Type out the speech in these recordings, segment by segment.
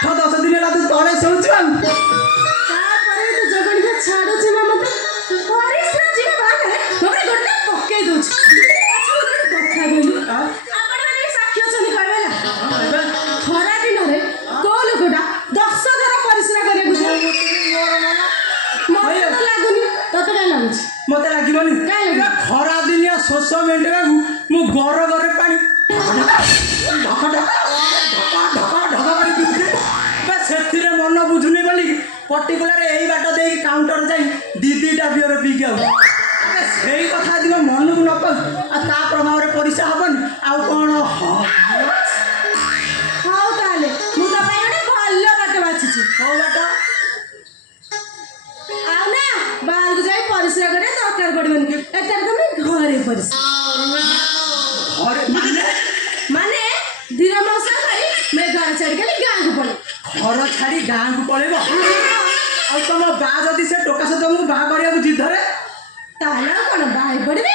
8-10 दिन ହେଲା ତୁ ତଳେ ଶୋଉଛୁ ଆଉ ତାପରେ ତ ଜଗଣିକା ଛାଡୁଛି ନା ମତେ ପରିସ୍ରା ଯିବା ବାହାରେ ତମେ ଗୋଟେ ପକେଇ ଦଉଛି। ଆଚ୍ଛା ମୁଁ ଗୋଟେ କଥା କହିଲି ଆପଣମାନେ ସାକ୍ଷୀ ଅଛନ୍ତି କହିବେ ନା ଖରା ଦିନରେ କୋଉ ଲୋକଟା 10 ଥର ପରିସ୍ରା କରିବାକୁ ଯିବ? ମତେ ତ ଲାଗୁନି, ତତେ କାଇଁ ଲାଗୁଛି? ମତେ ଲାଗିବନି ଖରା ଦିନିଆ ଶୋଷ ମେଣ୍ଟେଇବାକୁ ମୁଁ ଗର ଗରେ ପାଣି ଢକ ଢକ କରି ପିଉଛି ସେଥିରେ ମନ ବୁଝୁନି ବୋଲି ପର୍ଟିକୁଲାର ଏଇ ବାଟ ଦେଇକି କାଉଣ୍ଟର ଯାଇ 2-2ଟା ବିୟର ପିଇକି ଆଉ ସେଇ କଥା ଯଦି ମୋ ମନକୁ ନ ପାଉ ଆଉ ତା ପ୍ରଭାବରେ ପରିସ୍ରା ହବନି ଆଉ କଣ? ହଉ ତାହେଲେ ମୁଁ ତୋ ପାଇଁ ଗୋଟେ ଭଲ ବାଟ ବାଛିଛି। କୋଉ ବାଟ? ଆଉ ନା ବାହାରକୁ ଯାଇ ପରିସ୍ରା କରିବା ଦରକାର ପଡିବନି, ଏଠାରେ ତମେ ଘରେ ପରିସ୍ରା ଘରେ ମାନେ ଧୀର ମଶା ଖାଇ ମେ ଘର ଛାଡି ଖାଲି ଗାଁକୁ ପଳେଇ ଘର ଛାଡି ଗାଁକୁ ପଳେଇବ? ଆଉ ତମ ବା ଯଦି ସେ ଟୋକା ସହିତ ତମକୁ ବାହା କରିବାକୁ ଜିଦ୍ଧରେ ତାହେଲେ ଆଉ କଣ ବାହା ହେଇ ପଡିବେ?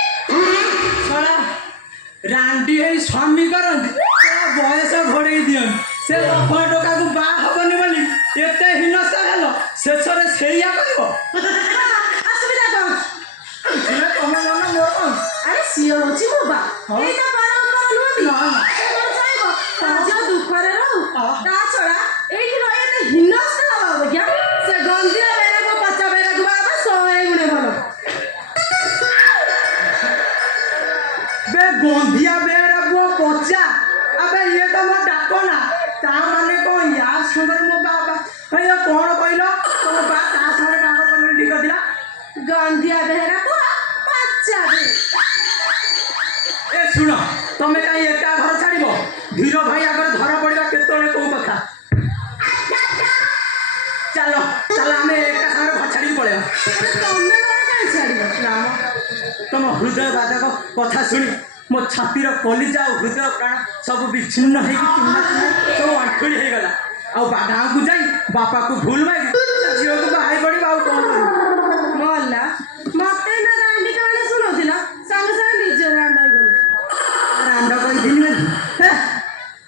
ଶଳା ରାଣ୍ଡି ହେଇ ସ୍ୱାମୀ କରନ୍ତି ବୟସ ଘୋଡେଇ ଦିଅନ୍ତି ସେ ଲକ୍ଷ୍ମଣ ଟୋକାକୁ ବାହା ହବନି ବୋଲି ଏତେ ହୀନସ୍ତା ହେଲ ଶେଷରେ ସେଇଆ କରିବ? ଅସୁବିଧା କଣ? ତମ ମନ ମୋର କଣ? ଆରେ ସିଏ ହଉଛି ମୋ ବା, ଏଇ ତ ପର ନୁହନ୍ତି ସେ କଣ ଚାହିଁବ ତା ଝିଅ ଦୁଃଖରେ ରହୁ? ତା ଛଡା ଏଇଠି ରହି ଏତେ ହୀନସ୍ତା ହବା ଅପେକ୍ଷା ସେ ଗନ୍ଧିଆ ବେରା ମୋ ପଚା ବେରାକୁ ବାହା ହେବା 100 ଗୁଣେ ଭଲ। ବେ ଗନ୍ଧିଆ ବେରା ପୁଅ ପଚା ଆବେ ଇଏ ତ ମୋ ଡାକ ନା ତା ମାନେ କଣ ୟା ସାଙ୍ଗରେ ମୋ ବାବା ଭାଇ କଣ କହିଲ ତମ ବା ତା ସାଙ୍ଗରେ ବାବା କରିବି ଠିକ ଥିଲା? ଗନ୍ଧିଆ ବେହେରା ପୁଅ ପଚା ଏ ଶୁଣ ତମେ କାହିଁ ଏକା ଘର ଛାଡିବ? ଧୀର ଭାଇ ଆଗରେ ଧରା ପଡିବା କେତେବେଳେ କୋଉ କଥା? ଚାଲ ଚାଲ ଆମେ ଏକା ସାଙ୍ଗରେ ଘର ଛାଡିକି ପଳେଇବା। ତମେ ଘର କାହିଁ ଛାଡିବ? ତମ ହୃଦୟ ବାଦକ କଥା ଶୁଣି ମୋ ଛାତିର କଲିଜା ଆଉ ହୃଦୟ ପ୍ରାଣ ସବୁ ବିଚ୍ଛିନ୍ନ ହେଇକି ଚୁନା ଚୁନା ସବୁ ଆଣ୍ଠୁଳି ହେଇଗଲା। ଆଉ ଗାଁକୁ ଯାଇ ବାପାକୁ ଭୁଲ ମାଗି ଝିଅକୁ ବାହାଇ ପଡିବ ଆଉ କଣ କରିବୁ? ମଲା ମତେ ନା ରାଣ୍ଡି କାହାଣୀ ଶୁଣଉଥିଲା ସାଙ୍ଗେ ସାଙ୍ଗେ ନିଜେ ରାଣ୍ଡ ହେଇଗଲ। ରାଣ୍ଡ କହିଥିଲି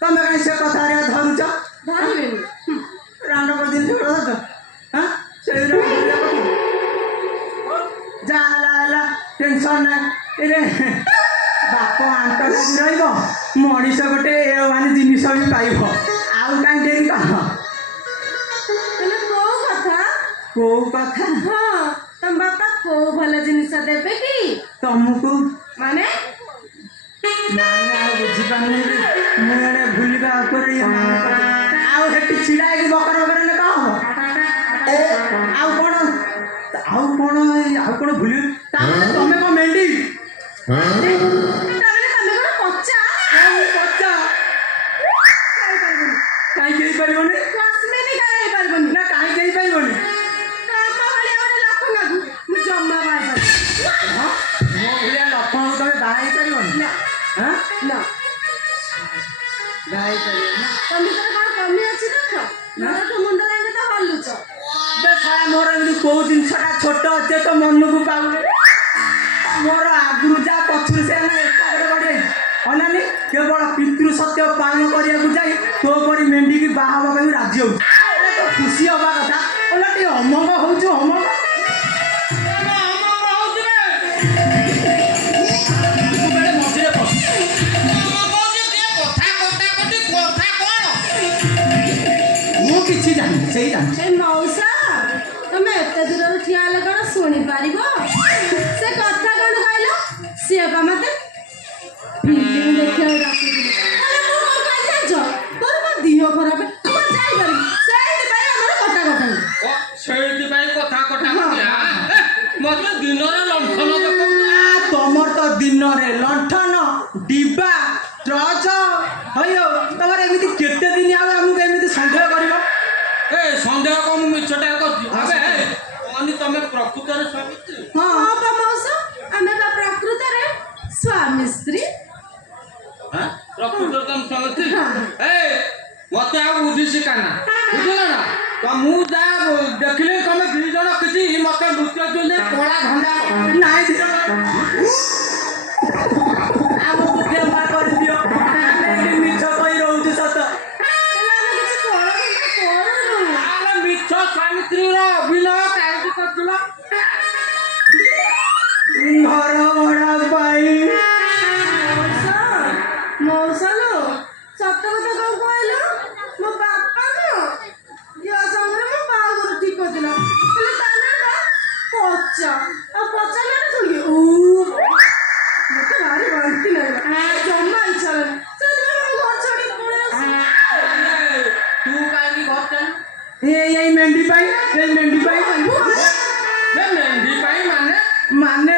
ତମେ କାହିଁ ସେ କଥାରେ ଧରୁଛ? ଧରିବେନି ରାଣ୍ଡ କରିଥିଲି ଧରୁଛ ସେଇଟା ଯାହା ହେଲା ଟେନସନ ନାହିଁ ବାପ ଆଣ୍ଟ ଲାଗି ରହିବ ମଣିଷ ଗୋଟେ ମାନେ ଜିନିଷ ବି ପାଇବ ଆଉ କାହିଁ ଡେରି କର? ହେଲେ କୋଉ କଥା? କୋଉ କଥା? ହଁ ତମ ବାପା କୋଉ ଭଲ ଜିନିଷ ଦେବେ କି ତମକୁ? ମାନେ ଆଉ ବୁଝିପାରୁନି ମୁଁ ଏଣେ ଭୁଲିବା ଉପରେ ଆଉ ସେଠି ଛିଡା ହେଇକି ବକର ବକର ହେଲେ କଣ ହବ? ଆଉ କଣ ଭୁଲି ତାମାନେ ତମେ କଣ ମେଣ୍ଡି? ତାମାନେ ତମେ କଣ ପଚା? ପଚା କାହିଁକି ହେଇପାରିବନି? କାଶ୍ମୀରୀ କାଳେ ହେଇପାରିବନି ନା କାହିଁକି ହେଇପାରିବନି? ତମ ଭଳିଆ ଗୋଟେ ଲକ୍ଷ୍ମଣକୁ ମୁଁ ଜମା ବାହା ହେଇପାରିବି। ମୋ ଭଳିଆ ଲକ୍ଷ୍ମଣକୁ ତମେ ବାହା ହେଇପାରିବନି? ନା ବାହା ହେଇପାରିବନି ନା? ତମ ଭିତରେ କଣ କମି ଅଛି ଦେଖ ନାଠୁ ମୁଣ୍ଡ ଯାକେ ତ ହଲୁଛ। ମୋର ଏମିତି କୋଉ ଜିନିଷଟା ଛୋଟ ଅଛି ତ ମନକୁ ପାଉନି ମୋର ଆଗରୁ ଯା ପଛରୁ ସେ ଏକାଗ୍ର ବଢେ ଅନାନି କେବଳ ପିତୃ ସତ୍ୟ ପାଳନ କରିବାକୁ ଯାଇ ତୋ ପରି ମେଣ୍ଡିକି ବାହା ହେବା ପାଇଁ ରାଜି ହଉଛି ତ ଖୁସି ହବା କଥା ଓଲା ଟିକେ ଅମଙ୍ଗ ହଉଛୁ ଅମଙ୍ଗ ମଝିରେ ମୁଁ କିଛି ଜାଣିନି ସେଇ ଜାଣିଛି ମଉସା ତମେ ଏତେ ଦୂରରୁ ଠିଆ ହେଲେ କଣ ଶୁଣିପାରିବ? ସେ କଥା କଣ କହିଲ? ସିଏ ବା ମତେ ଫିଲ୍ମ ଦେଖିବାକୁ ଡାକୁଥିଲେ। ହେଲେ ମୁଁ କଣ କହିଲି ଜାଣିଛ? ମୋର ମୋ ଦିହ ଖରାପ ମୁଁ ଯାଇପାରିବି ସେଇଥିପାଇଁ ଆମର କଟାକଟା ସେଇଥିପାଇଁ କଥା ମତେ ଦିନରେ ଲଣ୍ଠନ ତମର ତ ଦିନରେ ଲଣ୍ଠନ ଡିବା ଟ୍ରଚ ହଇଓ ତମର ଏମିତି କେତେ ଦିନ ଆଉ ଆମକୁ ଏମିତି ସନ୍ଦେହ କରିବ? ସନ୍ଦେହ କଣ ମୁଁ ମିଛଟା କରୁଛି ତମେ ପ୍ରକୃତରେ ସ୍ୱାମୀ ସ୍ତ୍ରୀ? ହଁ ବା ମଉସା ଆମେ ବା ପ୍ରକୃତରେ ସ୍ୱାମୀ ସ୍ତ୍ରୀ। ପ୍ରକୃତରେ ତମେ ସ୍ୱାମୀ ସ୍ତ୍ରୀ? ମତେ ଆଉ ବୁଦ୍ଧି ଶିଖାନା ବୁଝିଲ ନା ତ ମୁଁ ଯାହା ଦେଖିଲି ତମେ 2 ଜଣ କିଛି ମତେ ନୃତ୍ୟ କଳା ଧନ୍ଦା ନାଇଁ ଆମକୁ କ୍ଷମା କରିଦିଅ ଆମେ ମିଛ କହି ରହୁଛୁ ସତ ତାହେଲେ ମିଛ ସ୍ୱାମୀ ସ୍ତ୍ରୀର ଅଭିନୟ କାହିଁକି କରୁଥିଲ? ଘର ଭଡ଼ା ପାଇଁ। ମଉସା ଲୋ ସତ କଥା କଣ କହିଲ ମୋ ବାପା ନୁହଁ ଝିଅ ସାଙ୍ଗରେ ମୋ ବାହାଘର ଠିକ କରିଥିଲା ହେଲେ ତା ନାଁଟା ପଚା ଆଉ ପଚା ନାଁଟା ଶୁଣିକି ମତେ ଭାରି ବାନ୍ତି ଲାଗିଲା ଜମା ଇଚ୍ଛା ହେଲାନି ସେଥିପାଇଁ ମୁଁ ଘର ଛାଡିକି ପଳେଇ ଆସିଲି। ତୁ କାହିଁକି ଘର ଚାଲୁ? ଏଇ ମେଣ୍ଡି ପାଇଁ ମେଣ୍ଡି ପାଇଁ ମାନେ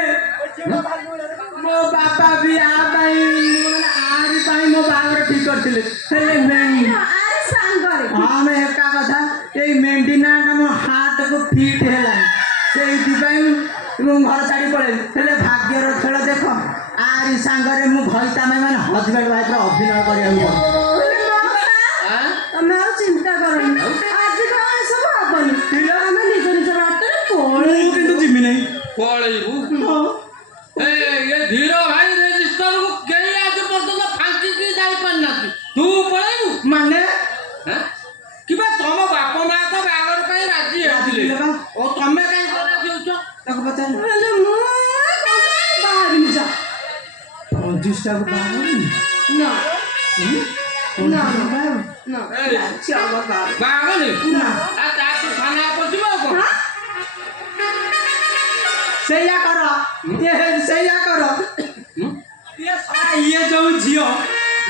ମୋ ବାପା ବି ଆରି ପାଇଁ ମୋ ବାହାଘର ଠିକ କରିଥିଲେ ହେଲେ ମେଣ୍ଡି ଆରେ ସାଙ୍ଗରେ ଆମେ ଏକା କଥା ଏଇ ମେଣ୍ଡି ନାଁଟା ମୋ ହାର୍ଟକୁ ଫିଟ୍ ହେଲାନି ସେଇଥିପାଇଁ ମୁଁ ଘର ଛାଡ଼ି ପଳେଇଲି ହେଲେ ଭାଗ୍ୟର ଖେଳ ଦେଖ ଆରି ସାଙ୍ଗରେ ମୁଁ ଭଇତାମେ ମାନେ ହଜବେଣ୍ଡ ୱାଇଫର ଅଭିନୟ କରିବାକୁ ହେଲେ ମଉସା ତମେ ଆଉ ଚିନ୍ତା କରନି ଆଜି ତ ଏସବୁ ହବନି ଆମେ ନିଜ ନିଜ ବାଟରେ ପଳେଇ ମୁଁ କିନ୍ତୁ ଯିବି ନାହିଁ। ପଳେଇବୁ? ଏ ଧୀର ଭାଇ ରେଜିଷ୍ଟରକୁ କେହି ଆଜି ପର୍ଯ୍ୟନ୍ତ ଫାଙ୍କିକି ଯାଇପାରିନାହାନ୍ତି, ତୁ ପଳେଇବୁ? ମାନେ କିବା ତମ ବାପ ମା ତ ବାହାଘର ପାଇଁ ରାଜି ହେଇଥିଲେ ଓ ତମେ କାହିଁକି ରାଜି ହଉଛ? ତାକୁ ପଚାର ହେଲେ ମୁଁ ବାହାରିନି ଯା 25ଟାକୁ ବାହାଘର ନା ନା ନା ବାହାଘର ନା ତୁ ଥାନା ପଶିବ ଆଉ କଣ? ସେଇଆ କର ସେଇଆ କର ଇଏ ଯୋଉ ଝିଅ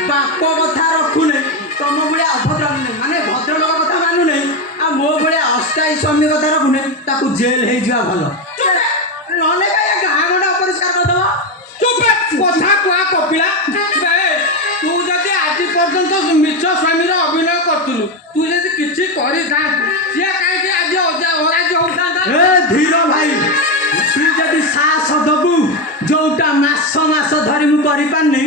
ବାପ କଥା ରଖୁନି ତମ ଭଳିଆ ଅଭଦ୍ର ମାନେ ଭଦ୍ରଲୋକ କଥା ମାନୁନି ଆଉ ମୋ ଭଳିଆ ଅସ୍ଥାୟୀ ସ୍ୱାମୀ କଥା ରଖୁନି ତାକୁ ଜେଲ ହେଇଯିବା ଭଲ ନହେଲେ ଗାଁ ଗଣ୍ଡା ଅପରିଷ୍କାର କରିଦବ। କଥା କୁହା କପିଳା ତୁ ଯଦି ଆଜି ପର୍ଯ୍ୟନ୍ତ ମିଛ ସ୍ୱାମୀର ଅଭିନୟ କରୁଥିଲୁ ତୁ ଯଦି କିଛି କରିଥାନ୍ତୁ ସିଏ କାହିଁକି ଆଜି ଅରାଜି ହଉଥାନ୍ତା? ଧୀର ଭାଇ ତୁ ଯଦି ସାହସ ଦବୁ ଯୋଉଟା ମାସ ଧରି ମୁଁ କରିପାରୁନି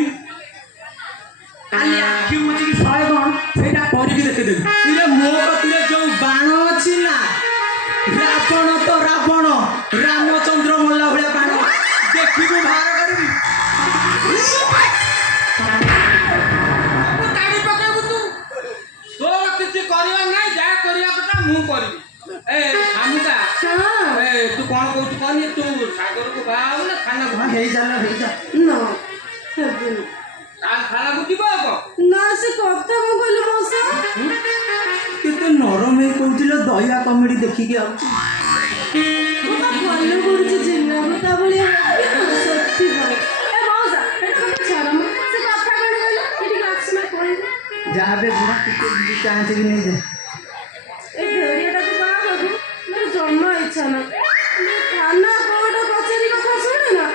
କାଲି ଆଖି ମୁଚିକି 100 କଣ ସେଇଟା କରିକି ଦେଖିଦେବି। ଇରେ ମୋ କତିରେ ଯୋଉ ବାଣ ଅଛି ନା ରାବଣ ତ ରାବଣ ରାମଚନ୍ଦ୍ର ମଲା ଭଳିଆ ବାଣ ଦେଖିବୁ ବାହାର କରିବି ତାଡ଼ି ପକେଇବୁ ତୁ ତୋର କିଛି କରିବା ନାହିଁ ଯାହା କରିବା କଥା ମୁଁ କରିବି। ଆମୁକା ତୁ କଣ କହୁଛୁ କହନି ତୁ ସାଗରକୁ ବାହା ହବୁ ନା ଥାନାକୁ? ହେଇଯା ନା ହେବନି ଥାନାକୁ ଯିବ ଆଉ କଣ? ନା ସେ କଥା କଣ କହିଲୁ ମଉସା କେତେ ନରମ ହେଇ କହୁଥିଲ ଦୟା କମେଡି ଦେଖିକି ଆଉଛି ମୁଁ ତ ଭଲ କରୁଛି ଜିନ୍ନାକୁ ତା ଭଳିଆ ସେଥିପାଇଁ ମଉସା ଏଟା କଥା ଛାଡ଼ ମୁଁ ସେ କଥା କଣ କହିଲ ଏଠିକି ଆସୁନା କହିବୁ ଯାହା ବି ବୁଢ଼ା ଟିକେ ଚାନ୍ସ ବି ନେଇଯା ଏ ଘେରିଆଟାକୁ ବାହା ହବୁ ମୋର ଜମା ଇଚ୍ଛା ନା ଥାନା କୋର୍ଟ କଚେରୀ କଥା ଶୁଣେ ନା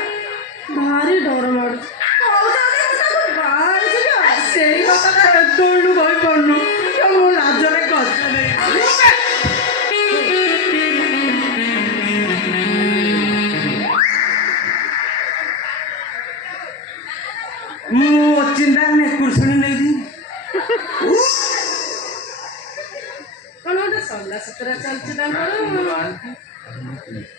ଭାରି ଡର ମାଡୁଛି ସେଇ କଥାଟା ଏତେବେଳୁ କହିପାରୁନୁ ମୋ ଲାଜରେ କଥା ନେଇ ମୁଁ ଚିନ୍ତା ନେକୁର୍ଷଣୀ ନେଇଛି କଣ ଗୋଟେ ସଲା ସତରା ଚାଲିଛି ତାଙ୍କର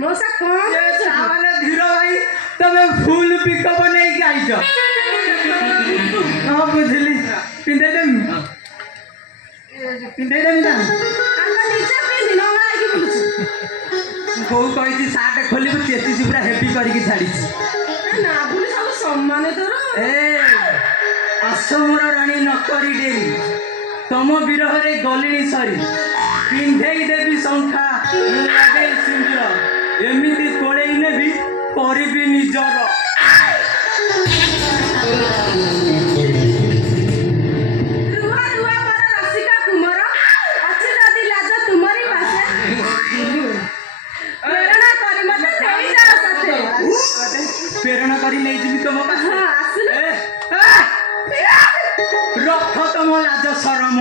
ମଉସା କଣ ତାହେଲେ ଧୀର ଭାଇ ତମେ ଫୁଲ ପିକଅପ ନେଇକି ଆଇଛ ହଁ ବୁଝିଲି ପିନ୍ଧେଇଦେମି ନା ବୋଉ କହିଛି ସାର୍ଟ ଖୋଲିବୁ 33 ପୁରା ହେଭି କରିକି ଛାଡ଼ିଛି ନା ବୋଲି ସବୁ ସମ୍ମାନ ତୋର ଅସମର ରାଣୀ ନକରି ଡେରି ତମ ବିରହରେ ଗଲିଣି ସରି ପିନ୍ଧେଇ ଦେବି ଶଙ୍ଖା ଲଗେଇ ସିନ୍ଦୁର ଏମିତି କୋଳେଇ ନେବି କରିବି ନିଜର ରୁଆ ରୁଆ ମୋର ରସିକା କୁମର ଅଛି ଯଦି ଲାଜ ତୁମରି ପାଶେ ପ୍ରେରଣା କରି ମତେ ନେଇଯାଅ ସାଥେ ପ୍ରେରଣା କରି ନେଇଯିବି ତମ ପାଖେ ହଁ ଆସିଲେ ରଖ ତମ ଲାଜ ସରମ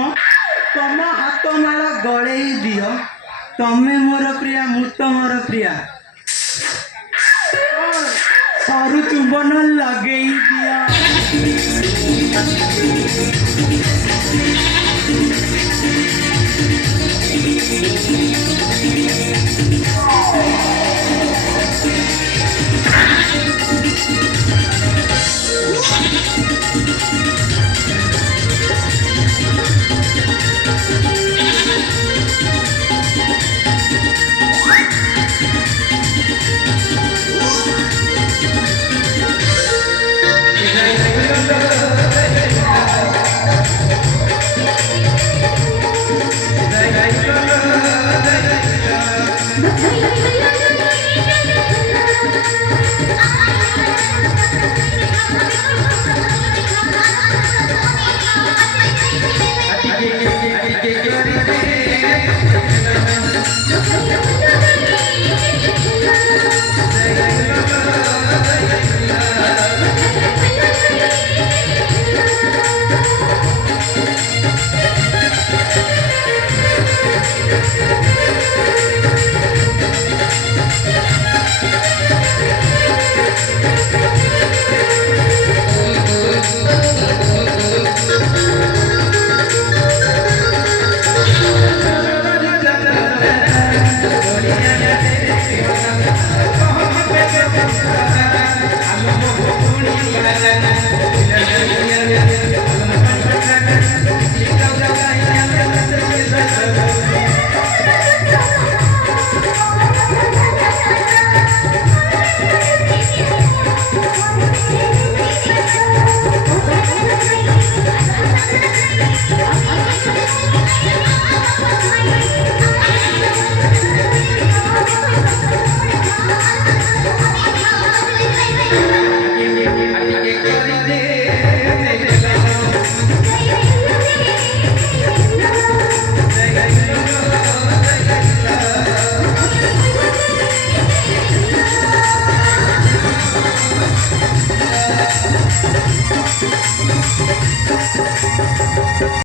ତମ ହାତ ମାଳ ଗଳେଇ ଦିଅ ତମେ ମୋର ପ୍ରିୟା ମୁଁ ତମର ପ୍ରିୟା ସରୁ ଚୁମ୍ବନ ଲଗେଇ ଦିଅ I'm